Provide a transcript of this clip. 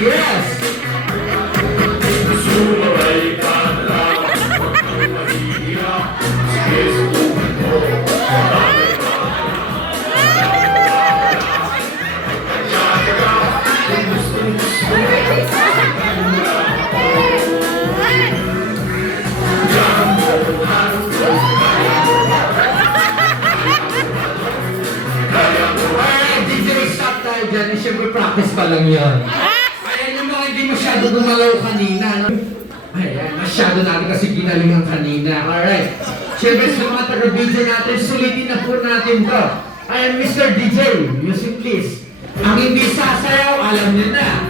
Yes! Dyan, siyempre practice pa lang yun. Ayan yung mga hindi masyado gumalaw kanina. No? Ayan, masyado natin kasi ginalingan kanina. Alright. Siyempre sa mga taga-video natin, sulitin na po natin to. Ayan, Mr. DJ, music please. Ang hindi sasayaw, alam niyo na.